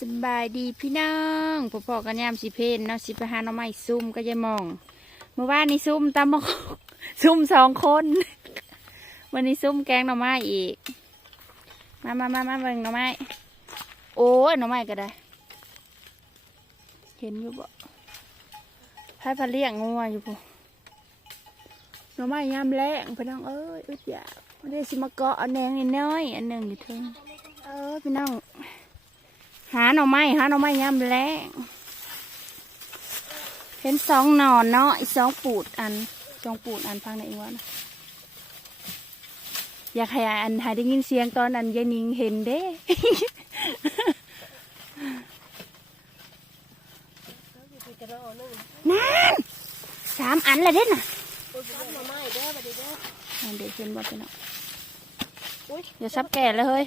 สบายดีพี่น้องพ่อพ่อกันยามสิเพนเนาะสิไปหาหน้องไม้ซุ่มก็ยายมอง เมื่อวานนี้ซุ่มตำมะซุ่มสองคน วันนี้ซุ่มแกงหน่อไม้อีก มามามามาเบิ่งหน่อไม้ โอ้ยหน่อไม้ก็ได้ เห็นอยู่บ่พายพาเลี้ยงงัวอยู่พ่หน่อไม้ยามแรงพี่น้องเอ้ยอึดอยากไม่ได้สิมาเกาะอันแดงนิดน้อยอันหนึ่งอยู่เทิงเออพี่น้อง หาหน่อไม้หาหน่อไม้ยามแรงเห็นสองหนอนเนาะอีกสองปูดอันสองปูดอันฟังในอีกวะนะอยากให้อันหายได้ยินเสียงตอนอันยายนิงเห็นเด้นั่นสามอันเลยเด้น่ะอันเด็กเห็นบ่ไปเนาะอย่าซับแก่เลยเฮ้ย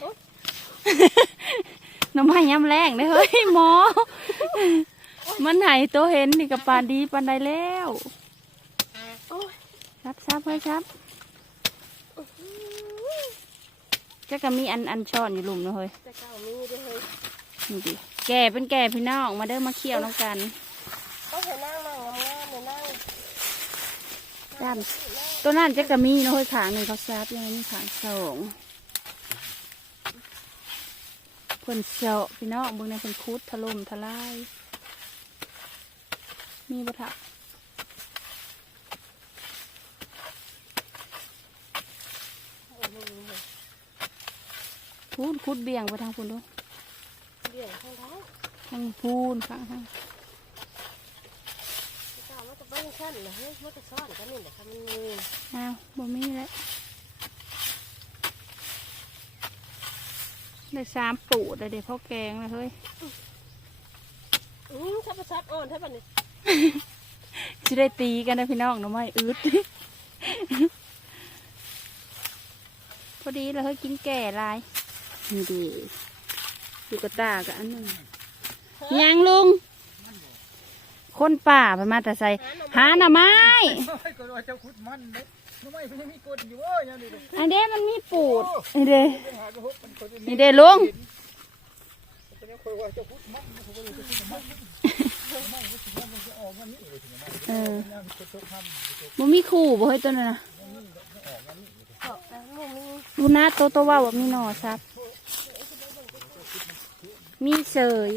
ห น้ำไม้ย้ำแรงเลยเฮ้ยหมอ มันไหนตัวเห็นนี่กับปานดีปานใดแล้วซับซับเฮ้ยซับจะก็มีอันอันช้อนอยู่หลุมเนาะเฮ้ยจะเก่ามีด้วยเฮ้ยนี่ดิแก่เป็นแก่พี่น้องมาเด้อมาเคี่ยวน้ำกันเขาเห็นนั่งนั่งงามๆเลยนั่งจ้ามตัวนั้นจะก็มีเนาะเฮ้ยขางหนึ่งเขาซับยังไงนี่ขางสอง เพิ่นเสาะพี่น้องเบิ่งในเพิ่นคุดถล่มทลาย มีบ่ทะพูนคุดเบี่ยงไปทางพูนดูเบี่ยงข้างท้ายทางพูนข้างทางจะเก่ามันจะเบิ้งสั้นเลยเฮ้ยมันจะซ่อนกันนี่แหละค่ะมันมีอ้าวบ่มีแล้ว ได้สามปูดเลยเดี๋ยวพ่อแกงเลยเฮ้ยอืมชับประชับอ่อนเท่านี้สิได้ตีกันนะพี่น้องหน้องไม่อึดพอดีเลยเฮ้ยกินแก่ลายนี่ดีอยู่กระตากับอันหนึงยังลุง คนป่าไปมาแต่ใส่หาหน่อไม้ ก็ว่าเจ้าขุดมันเด้ทำไมเพิ่นยังมีกฎอยู่เว้ยยังนี่เด้อันเด้มันมีปูดนี่เด้หากระหกมันก็จะมีนี่เด้ลุงก็ยังคอยว่าเจ้าขุดมันมันก็บ่ได้ขุดมันมันมันสิมันจะออกมันนี่เลยถึงมันเออยังจะตกทำมันมีคู่บ่เฮ้ยตัวนั้นนะออกแล้วมันมีดูหน้าโตโตว่าว่ามีหน่อซับ มีเสย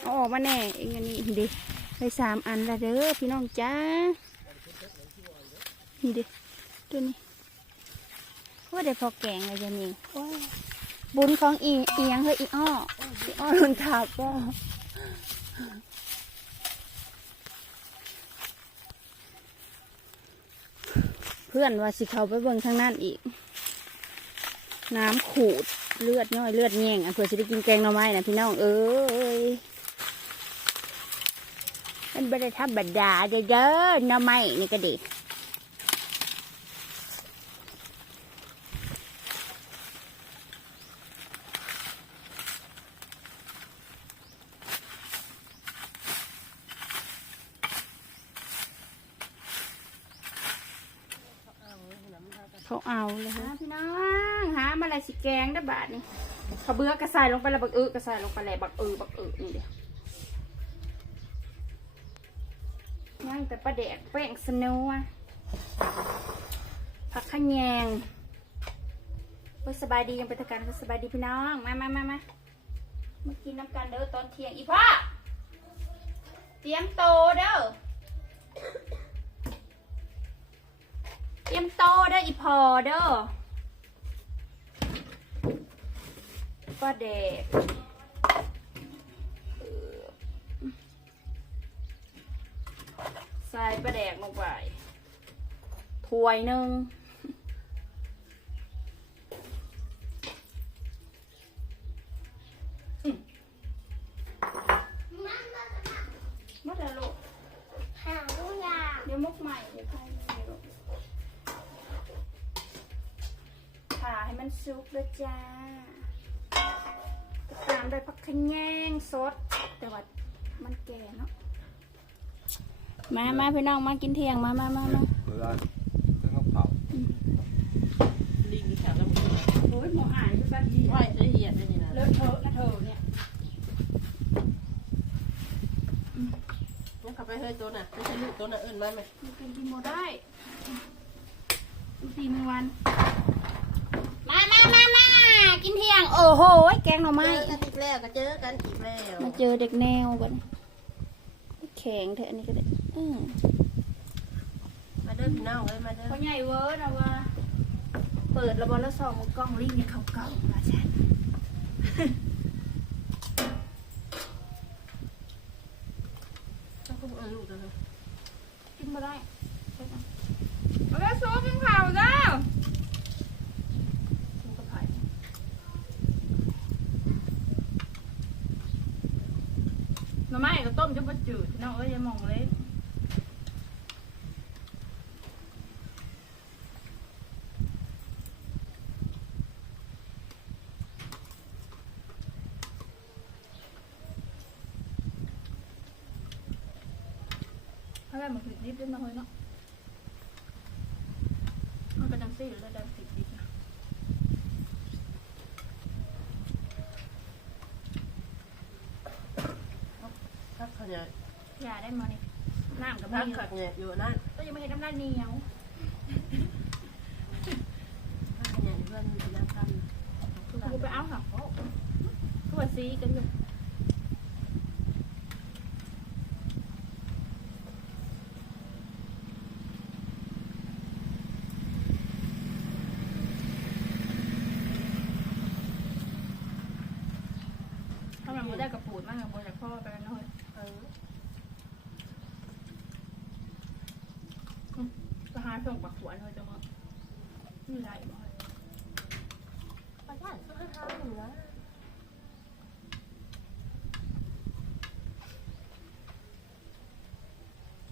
เอาออกมาแน่เองอันนี้ดิได้สามอันและเด้อพี่น้องจ้านี่ดิตั วนี้ว่าได้พอแกงเลยจะนี่โอ้ยบุญของอีเอียงเฮ้ยอีอ้ออีอ้อลุนทับว่าเพื่อนว่าสิเขาไปเบิ่งทางนั้นอีก น้ำขูดเลือดย่อยเลือดแง่งอันเพื่อจะได้กินแกงหน่อไม้นะพี่น้องเอ้ยมันบริธรรมดาเด้อเด้อหน่อไม้นี่ก็ดี เขาเอาเลยฮะพี่น้องหามาอะไรสิแกงได้บาทนี่เขาเบื่อกระใส่ลงไปแล้วบักเออกระใส่ลงไปแล้วบักเออบักเออนี่เดียวย่างแต่ปลาแดกแป้งสนัวผักขะแยงเฮ้ยสบายดียังเป็นทางการเฮ้ยสบายดีพี่น้อง มามามามามากินน้ำกันเด้อตอนเที่ยงอีพ่อเตรียมโตเด้อ เตรียมโตเด้ออีพอเด้อปลาแดกเออใส่ปลาแดกลงไปถ้วยหนึ่งอืมมาเดี๋ยวลูกหางลูกยาเดี๋ยวมุกใหม่เดี๋ยวใครไม่รู้ผ่าให้มันซุกเลยจ้าตามด้วยผักขยงสด แต่ว่ามันแก่เนาะมามาพี่น้องมากินเที่ยงมามามามาเวลาเรื่องเผาลิงแถวแล้วมึงโอ้ยหมอหายไปแบบดีไม่ละเอียดเลยนนะเลอะเทอะนะเทอเนี่ยมันขับไปเฮ้ยตัวน่ะไม่ใช่ลูกตัวน่ะอื่นไหมไหมกินกินโมได้ดูตีมึอวัน กินเที่ยง โอ้โหแกงหน่อเจไม้อกันอีกแล้วก็เจอกันอีกแล้วมาเจอเด็กแนวกันแข็งเถอะอันนี้ก็ได้อืมมาเด้อพี่น้องเลยมาเด้อพ่อใหญ่เวิร์ดนะว่า เปิดระบบแล้วสองกล้องลิงเนี่ยเขาเก่ามาใช่ต้องคุณเอิ้นลูกตัวนึงกินมาได้เอาแล้วซูกินข่าวจ้า คุณก็ไผ่ หน่อไม้ก็ต้มจะบะจืดน้องเอ้ยอย่ามองเลยถ้าแบบมันผิดนิดเดียวน้อยเนาะมันก็จังซี่แล้วได้ติดดิบนะ พัก เขาเนี่ยอย่าได้มานี่น้ำกับพักมีขักเนี่ยอยู่นั่นก็ยังไม่เห็นน้ำลายเหนียวพักเขาเนี่ยเพื่อนมีน้ำกันกูไปเอาค่ะกูว่าซีกันอยู่ถ้ามันไม่ได้กระปูดมากกับบนจากพ่อไปกันหน่อย เออ จะหาส่งปักหัวเลยจังวะ ไม่ได้บ่อยไปบ้านก็ให้ทำอยู่นะ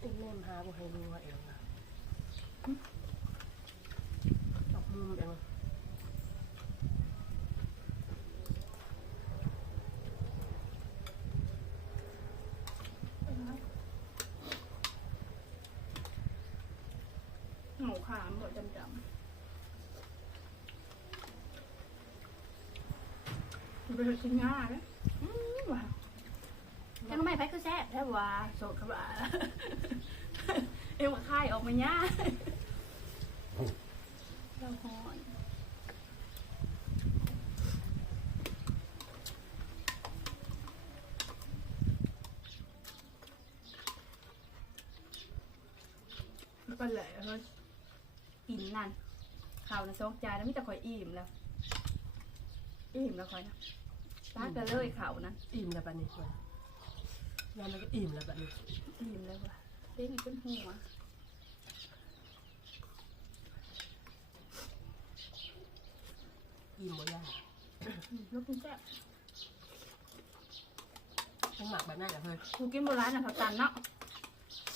อีกเล่มหาบ่ให้รู้ว่าเองนะจอกมุมเองหมูขามหมดจำจ เป็นชิ้นง่ายนะอืมว้าวยังไม่ไปคือแซ่บแท้ว่าโสดครับว่าเอ็มว่าค่ายออกมาย่าเราหอนแล้วก็แหละเฮ้ยอิ่มนั่นข่าวนะสองจานแล้วมีแต่คอยอิ่มแล้วอิ่มแล้วคอยนะ ตากันเลยข่าวนั้นอิ่มแล้วบัดนี้เลยยามแล้วก็อิ่มแล้วบัดนี้อิ่มแล้วว่ะเด้งขึ้นหัวอิ่มบ่ยากลูกกินแซ่บต้องหมักแบบนั้นกับเพื่อนกูกินโบราณนะเขาตันเนาะ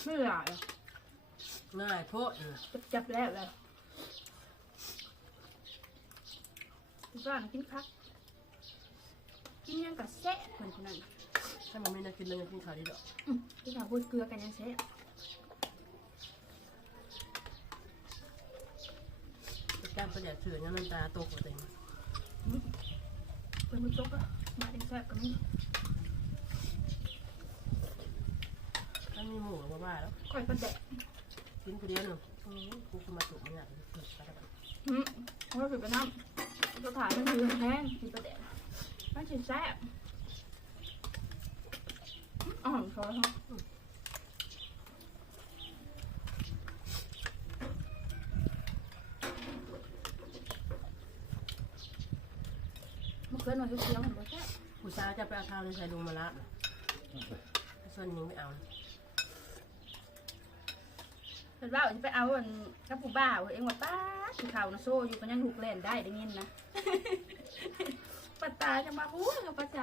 ไม่เหลือเลยง่ายโพดเออจับจับแล้วแล้วกูก็กินคัก กินยังกับแซ่บเหมือนคนนั้นถ้ามันไม่น่ากินเลยกินข้าวดีดอกอืมที่เขาพูดเกลือกันยังแซ่บแก้มประหยัดเถื่อนยังน้ำตาตกมาเต็มเป็นมือจกอะมาเป็นแซ่บกันนี่ถ้ามีหมูก็บ้าแล้วค่อยประแดะกินคนเดียวหนึ่งอืมกูคือมาตุกมันอยากเกิดอะไรแบบอืมเพราะว่าถือเป็นน้ำตัวถ่ายมันคือแห้งกินประแดะ มันถึงแซ่บอ๋อซอยเขาเมื่อคืนหน่อยเคี้ยวๆเห็นบ่แซ่บผู้สาวจะไปเอาเท้าในใส่ลุงมาละส่วนยิงไม่เอาเพิ่นว่าจะไปเอาอันกับผู้บ่าวเองว่าป้าสิเขานะโซ่อยู่กันยังลูกเล่นได้ได้ยินนะ ป้าตาจะมาหู้กับป้าใจ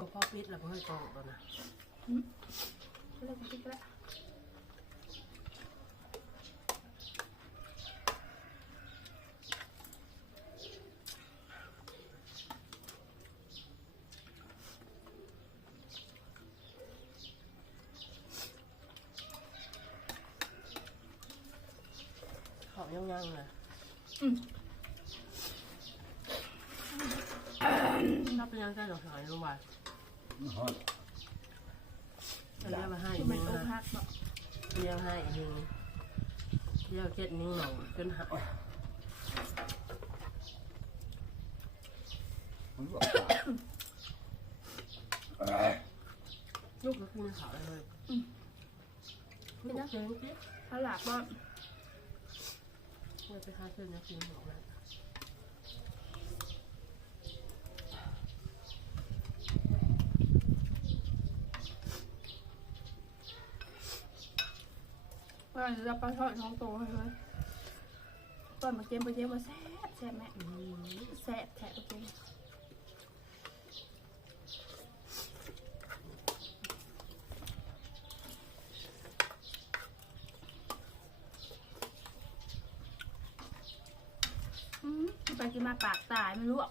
มาพ่อปิดแล้วก็ให้กองตอนน่ะเลิกคิดแล้ว ยังยังๆเลยถ้าเป็นยังไงหน่อยลงมาฮอดจะเรียมาให้คือนิ่มันงกนะหักบ่เรียกให้นิ่งเรียกเจ็ดนิ่งหน่องจนหักมันบอกเอ้ยลูกก็กินขาวเลยพี่นะเจ๊งจิ๊ถ้าหลักว่า เมื่ไปค้าขึ้นนะกินหมดแล้วว่าจะปลาทอดท้องโตเลยตอนมาเกมไปเกมมาแซ่บแซ่บแม่แซ่บแท้โอเคอืม ไปกินมาปากตายไม่รู้อะ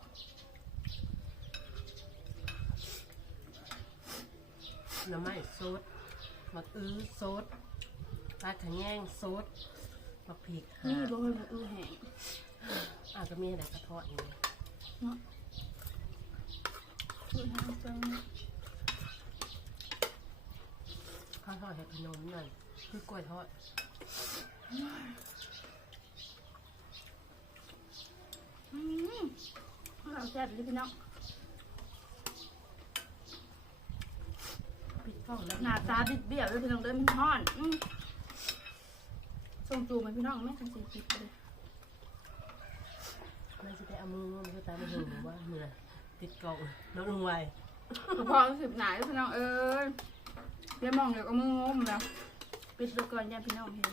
น้ำไม้ซดมักอื้อซดปลาขะแยงซดมักพริกนี่หาบ่เคยมาอื้อแห้งอาจจะมีอะไรกระทอดนี่อื้อแห้งจังข้าวทอดเห็ดขนมนั่นคือกล้วยทอด อืมเราแซ่บเลยพี่น้องปิดกล้องแล้วหน้าตาบิดเบี้ยวเลยพี่น้องเดินมันฮ้อนอืมส่งจูบให้พี่น้องแม่ทันสีปิดเลยมันจะไปเอามือมันก็ตามมาดูว่าเมื่อติดกล้องน้องลงไวคือพอสิบหนาเลยพี่น้องเอ้ยเดี๋ยวมองเดี๋ยวก็มืองมแล้วปิดไปก่อนอย่าพี่น้องเห็น